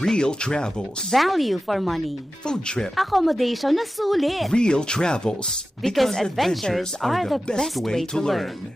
Real Travels. Value for money. Food trip. Accommodation na sulit. Real Travels. Because adventures are the best way to learn.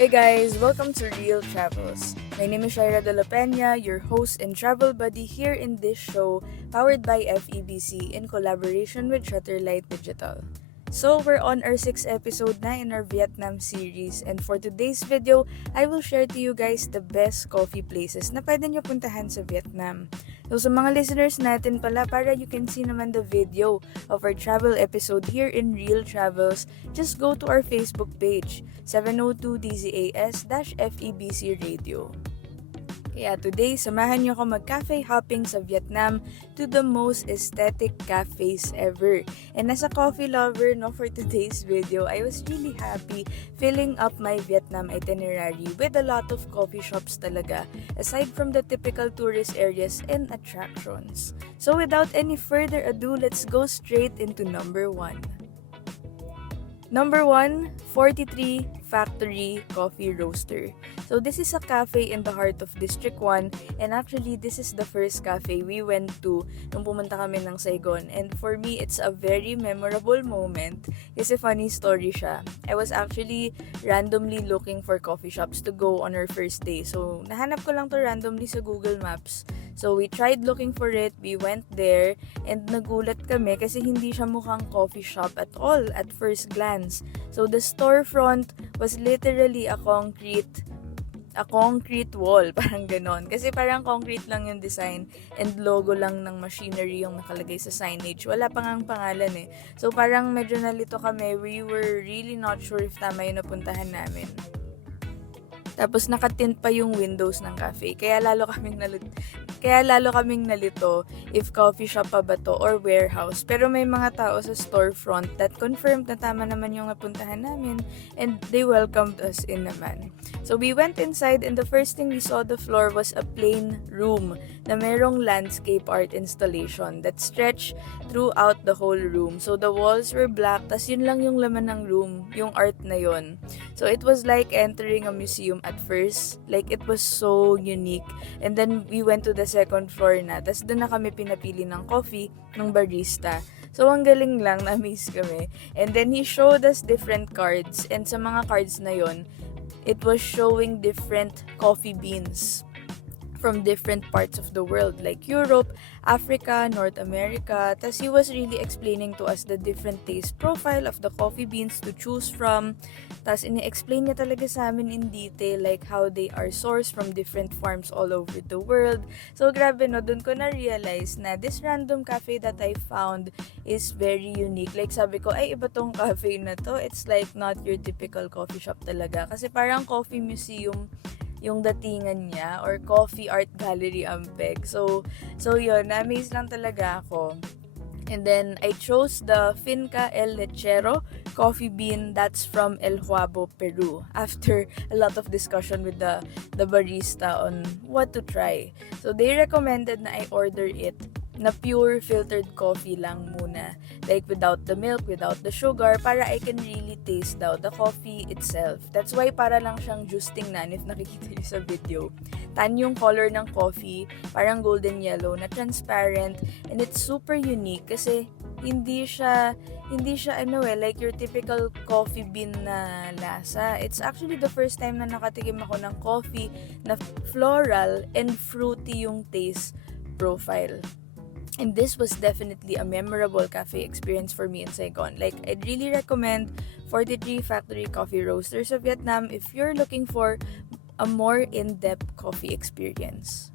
Hey guys, welcome to Real Travels. My name is Shaira de la Peña, your host and travel buddy here in this show, powered by FEBC in collaboration with Shutterlight Digital. So, we're on our 6th episode na in our Vietnam series, and for today's video, I will share to you guys the best coffee places na pwede nyo puntahan sa Vietnam. So, sa mga listeners natin pala, para you can see naman the video of our travel episode here in Real Travels, just go to our Facebook page, 702 DZAS-FEBC Radio. Kaya today, samahan niyo ako mag-cafe hopping sa Vietnam to the most aesthetic cafes ever. And as a coffee lover, for today's video, I was really happy filling up my Vietnam itinerary with a lot of coffee shops talaga, aside from the typical tourist areas and attractions. So without any further ado, let's go straight into number 1. Number 1, 43 Factory Coffee Roaster. So this is a cafe in the heart of District 1, and actually this is the first cafe we went to nung pumunta kami ng Saigon, and for me it's a very memorable moment kasi funny story siya. I was actually randomly looking for coffee shops to go on our first day, so nahanap ko lang to randomly sa Google Maps. So we tried looking for it, we went there, and nagulat kami kasi hindi siya mukhang coffee shop at all at first glance. So the storefront was literally a concrete wall, parang ganon. Kasi parang concrete lang yung design and logo lang ng machinery yung nakalagay sa signage. Wala pang ang pangalan eh. So parang medyo nalito kami. We were really not sure if tama yung napuntahan namin. Tapos nakatint pa yung windows ng cafe. Kaya lalo kaming nalito if coffee shop pa ba to or warehouse. Pero may mga tao sa storefront that confirmed na tama naman yung napuntahan namin, and they welcomed us in naman. So we went inside, and the first thing we saw the floor was a plain room na merong landscape art installation that stretched throughout the whole room. So the walls were black, tas yun lang yung laman ng room, yung art na yun. So it was like entering a museum at first. Like it was so unique. And then we went to the second floor na, tas doon na kami pinapili ng coffee ng barista. So ang galing lang, na-amaze kami. And then he showed us different cards, and sa mga cards na yon, it was showing different coffee beans from different parts of the world, like Europe, Africa, North America. Tas he was really explaining to us the different taste profile of the coffee beans to choose from. Tas ini-explain niya talaga sa amin in detail, like how they are sourced from different farms all over the world. So grabe no, dun ko na-realize na this random cafe that I found is very unique. Like sabi ko, ay iba tong cafe na to. It's like not your typical coffee shop talaga. Kasi parang coffee museum yung datingan niya, or coffee art gallery ang peg. So yun, na-amaze lang talaga ako. And then, I chose the Finca El Lechero coffee bean that's from El Huabo, Peru, after a lot of discussion with the barista on what to try. So, they recommended na I order it na pure filtered coffee lang muna. Like without the milk, without the sugar, para I can really taste daw the coffee itself. That's why para lang siyang juice tingnan if nakikita niyo sa video. Tan yung color ng coffee, parang golden yellow na transparent, and it's super unique kasi hindi siya like your typical coffee bean na lasa. It's actually the first time na nakatikim ako ng coffee na floral and fruity yung taste profile. And this was definitely a memorable cafe experience for me in Saigon. Like, I'd really recommend 43 Factory Coffee Roasters of Vietnam if you're looking for a more in-depth coffee experience.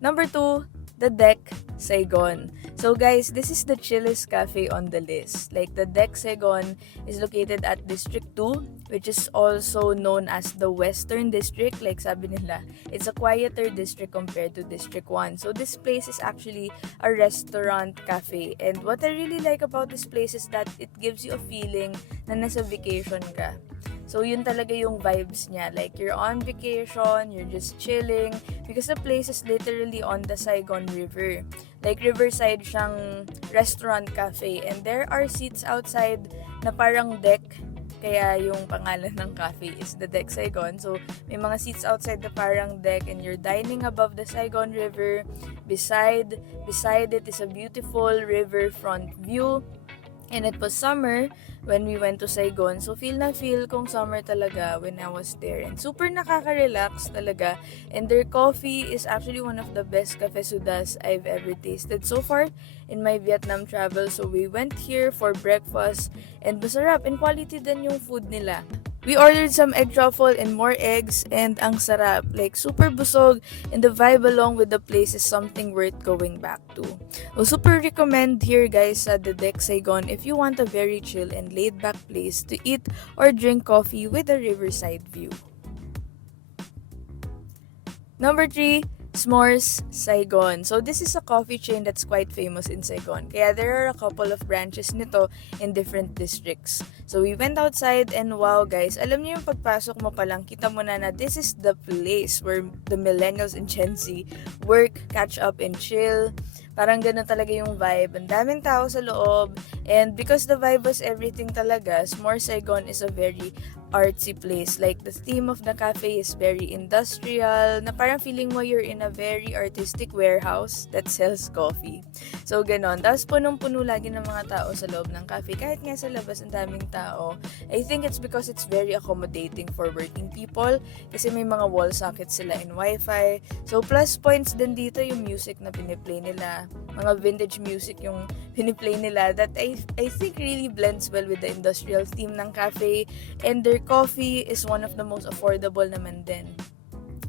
Number 2, The Deck, Saigon. So guys, this is the chillest cafe on the list. Like, the Deck Saigon is located at District 2, which is also known as the Western District. Like sabi nila, it's a quieter district compared to District 1. So this place is actually a restaurant cafe. And what I really like about this place is that it gives you a feeling na nasa vacation ka. So, yun talaga yung vibes niya. Like, you're on vacation, you're just chilling, because the place is literally on the Saigon River. Like riverside siyang restaurant cafe, and there are seats outside na parang deck. Kaya yung pangalan ng cafe is the Deck Saigon. So, may mga seats outside the parang deck and you're dining above the Saigon River. Beside it is a beautiful riverfront view. And it was summer when we went to Saigon. So, feel kong summer talaga when I was there. And super nakaka-relax talaga. And their coffee is actually one of the best cafe sudas I've ever tasted so far in my Vietnam travel. So, we went here for breakfast. And masarap. And quality din yung food nila. We ordered some egg truffle and more eggs, and ang sarap. Like, super busog, and the vibe along with the place is something worth going back to. I'll super recommend here, guys, sa the Deck Saigon if you want a very chill and laid-back place to eat or drink coffee with a riverside view. Number 3, S'mores Saigon. So, this is a coffee chain that's quite famous in Saigon. Kaya there are a couple of branches nito in different districts. So, we went outside and wow guys, alam niyo yung pagpasok mo pa lang, kita mo na this is the place where the millennials and Gen Z work, catch up and chill. Parang gano'n talaga yung vibe. Ang daming tao sa loob. And because the vibe was everything talaga, S'mores Saigon is a very artsy place. Like, the theme of the cafe is very industrial, na parang feeling mo you're in a very artistic warehouse that sells coffee. So, ganon. Tapos, punong-puno lagi ng mga tao sa loob ng cafe. Kahit nga sa labas, ang daming tao. I think it's because it's very accommodating for working people. Kasi may mga wall sockets sila in Wi-Fi. So, plus points din dito yung music na piniplay nila. Mga vintage music yung piniplay nila that I think really blends well with the industrial theme ng cafe. And their coffee is one of the most affordable naman din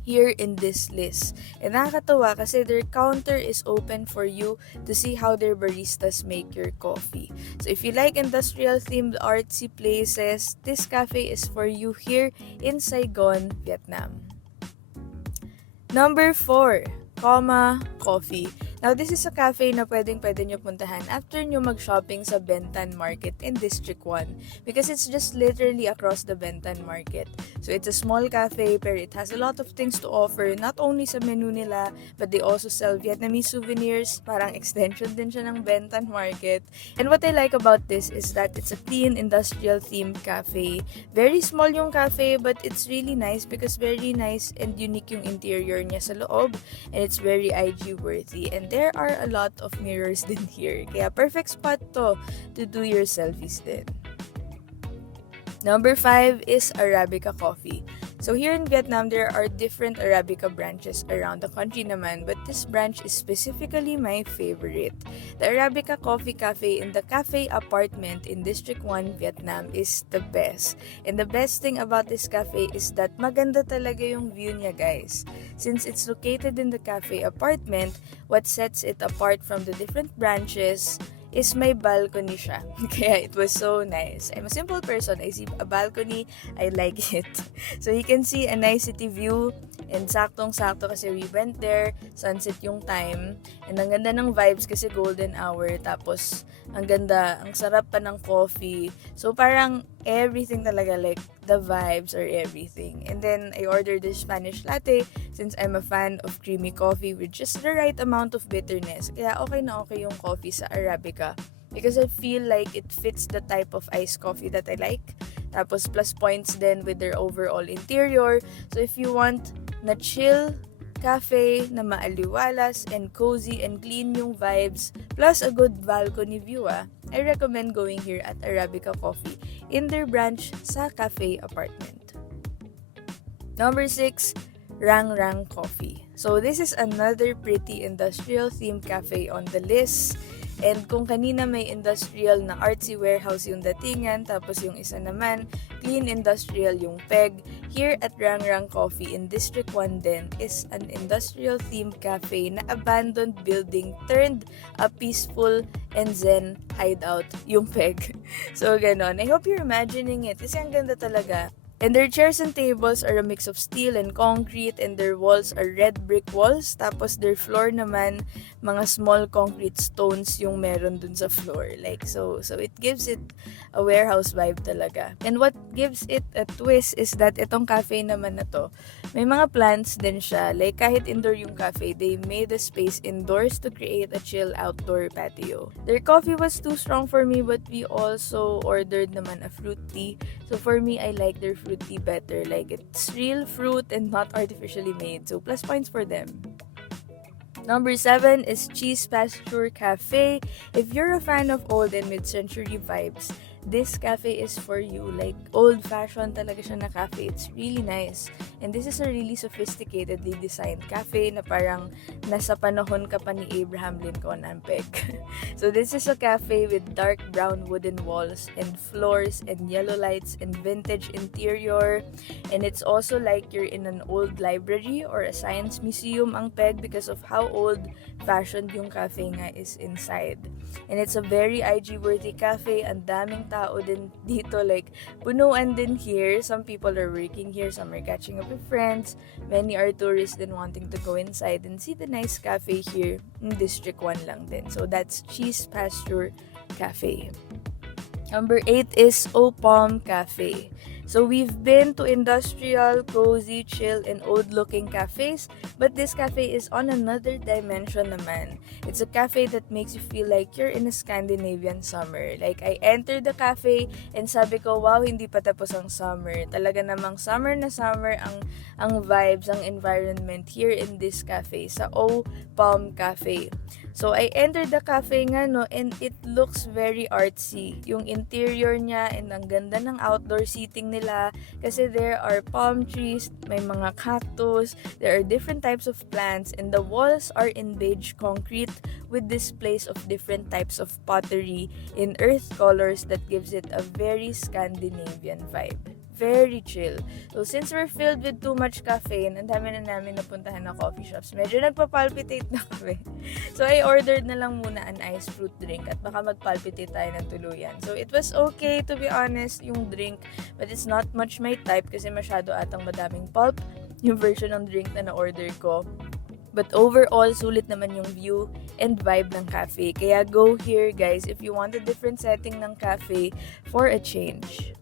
here in this list. And nakakatawa kasi their counter is open for you to see how their baristas make your coffee. So if you like industrial themed artsy places, this cafe is for you here in Saigon, Vietnam. Number 4, Coffee. Now, this is a cafe na pwede nyo puntahan after nyo mag-shopping sa Bentan Market in District 1 because it's just literally across the Bentan Market. So, it's a small cafe pero it has a lot of things to offer, not only sa menu nila, but they also sell Vietnamese souvenirs, parang extension din siya ng Bentan Market. And what I like about this is that it's a clean, industrial-themed cafe. Very small yung cafe, but it's really nice because very nice and unique yung interior niya sa loob, and it's very IG-worthy. And there are a lot of mirrors din here. Kaya perfect spot to do your selfies din. Number 5 is Arabica Coffee. So here in Vietnam, there are different Arabica branches around the country naman, but this branch is specifically my favorite. The Arabica Coffee Cafe in the Cafe Apartment in District 1, Vietnam is the best. And the best thing about this cafe is that maganda talaga yung view niya, guys. Since it's located in the Cafe Apartment, what sets it apart from the different branches is may balcony siya. Kaya it was so nice. I'm a simple person. I see a balcony, I like it. So you can see a nice city view, and saktong-sakto kasi we went there, sunset yung time, and ang ganda ng vibes kasi golden hour, tapos ang ganda, ang sarap pa ng coffee. So parang everything talaga, like the vibes are everything. And then I ordered the Spanish latte since I'm a fan of creamy coffee with just the right amount of bitterness. Kaya okay na okay yung coffee sa Arabica because I feel like it fits the type of iced coffee that I like. Tapos plus points then with their overall interior. So if you want na chill cafe na maaliwalas and cozy and clean yung vibes plus a good balcony view, I recommend going here at Arabica Coffee in their branch sa Cafe Apartment. Number 6, Rang Rang Coffee. So this is another pretty industrial themed cafe on the list. And kung kanina may industrial na artsy warehouse yung datingan, tapos yung isa naman, clean industrial yung peg, here at Rang Rang Coffee in District 1 din is an industrial themed cafe na abandoned building turned a peaceful and zen hideout yung peg. So ganon. I hope you're imagining it kasi ang ganda talaga. And their chairs and tables are a mix of steel and concrete, and their walls are red brick walls. Tapos their floor naman, mga small concrete stones yung meron dun sa floor. Like, so it gives it a warehouse vibe talaga. And what gives it a twist is that itong cafe naman na to, may mga plants din siya. Like, kahit indoor yung cafe, they made a space indoors to create a chill outdoor patio. Their coffee was too strong for me, but we also ordered naman a fruit tea. So for me, I like their fruit tea better. Like, it's real fruit and not artificially made. So plus points for them. Number 7 is Cheese Pasture Cafe. If you're a fan of old and mid-century vibes, this cafe is for you. Like, old-fashioned talaga siya na cafe. It's really nice. And this is a really sophisticatedly designed cafe na parang nasa panahon ka pa ni Abraham Lincoln ang peg. So this is a cafe with dark brown wooden walls and floors and yellow lights and vintage interior. And it's also like you're in an old library or a science museum ang peg because of how old-fashioned yung cafe nga is inside. And it's a very IG-worthy cafe. Ang daming tao din dito. Like, punuan din here. Some people are working here. Some are catching up with friends. Many are tourists then wanting to go inside and see the nice cafe here in District 1 lang din. So that's Cheese Pasture Cafe. Number 8 is O Palm Cafe. So we've been to industrial, cozy, chill, and old-looking cafes, but this cafe is on another dimension naman. It's a cafe that makes you feel like you're in a Scandinavian summer. Like, I entered the cafe and sabi ko, wow, hindi pa tapos ang summer. Talaga namang summer na summer ang vibes, ang environment here in this cafe, sa O Palm Cafe. So I entered the cafe nga, no, and it looks very artsy. Yung interior niya and ang ganda ng outdoor seating nila kasi there are palm trees, may mga cactus, there are different types of plants, and the walls are in beige concrete with displays of different types of pottery in earth colors that gives it a very Scandinavian vibe. Very chill. So, since we're filled with too much caffeine, ang dami na namin napuntahan na coffee shops. Medyo nagpa-palpitate na kami. So, I ordered na lang muna an iced fruit drink at baka mag-palpitate tayo ng tuluyan. So, it was okay, to be honest, yung drink. But it's not much my type kasi masyado atang madaming pulp yung version ng drink na na-order ko. But overall, sulit naman yung view and vibe ng cafe. Kaya go here, guys, if you want a different setting ng cafe for a change.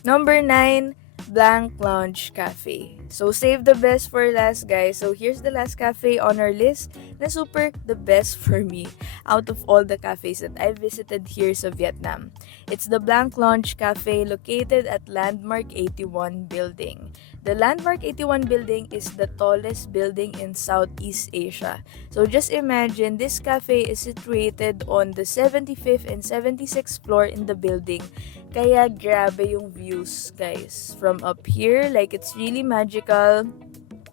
Number 9, Blank Lounge Cafe. So, save the best for last, guys. So, here's the last cafe on our list na super the best for me out of all the cafes that I've visited here sa Vietnam. It's the Blank Lounge Cafe located at Landmark 81 Building. The Landmark 81 building is the tallest building in Southeast Asia. So just imagine, this cafe is situated on the 75th and 76th floor in the building. Kaya grabe yung views, guys. From up here, like, it's really magical.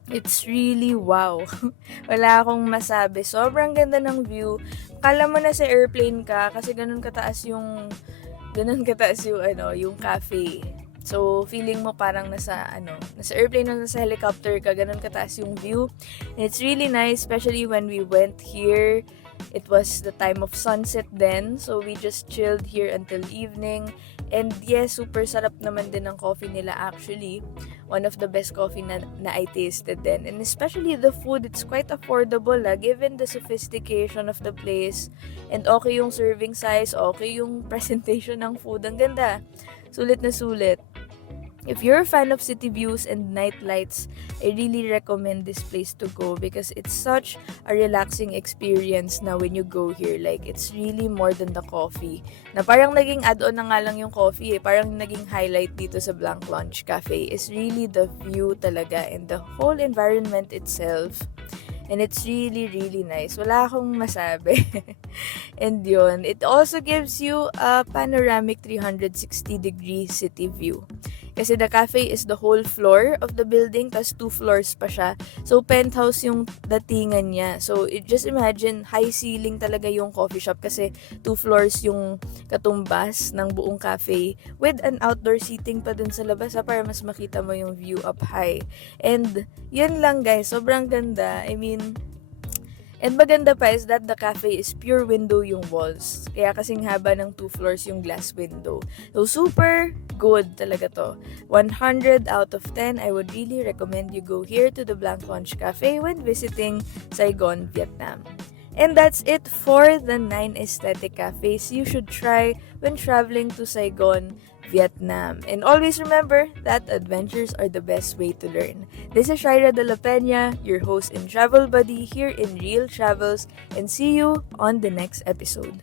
It's really wow. Wala akong masabi. Sobrang ganda ng view. Kala mo na sa airplane ka kasi ganun kataas yung yung cafe. So, feeling mo parang nasa airplane o nasa helicopter ka, ganun kataas yung view. And it's really nice, especially when we went here. It was the time of sunset then, so we just chilled here until evening. And yes, super sarap naman din ng coffee nila actually. One of the best coffee na I tasted then. And especially the food, it's quite affordable given the sophistication of the place. And okay yung serving size, okay yung presentation ng food. Ang ganda. Sulit na sulit. If you're a fan of city views and night lights, I really recommend this place to go because it's such a relaxing experience na when you go here. Like, it's really more than the coffee. Na parang naging add-on na nga lang yung coffee eh. Parang naging highlight dito sa Blank Lounge Cafe is really the view talaga and the whole environment itself. And it's really, really nice. Wala akong masabi. And yun, it also gives you a panoramic 360-degree city view. Kasi the cafe is the whole floor of the building, tas 2 floors pa siya. So, penthouse yung datingan niya. So, just imagine, high ceiling talaga yung coffee shop kasi 2 floors yung katumbas ng buong cafe with an outdoor seating pa dun sa labas para mas makita mo yung view up high. And, yun lang guys, sobrang ganda. I mean, And maganda pa is that the cafe is pure window yung walls. Kaya kasing haba ng 2 floors yung glass window. So super good talaga to. 100 out of 10, I would really recommend you go here to the Blanc Conch Cafe when visiting Saigon, Vietnam. And that's it for the 9 aesthetic cafes you should try when traveling to Saigon, Vietnam. And always remember that adventures are the best way to learn. This is Shaira de la Peña, your host and travel buddy here in Real Travels, and see you on the next episode.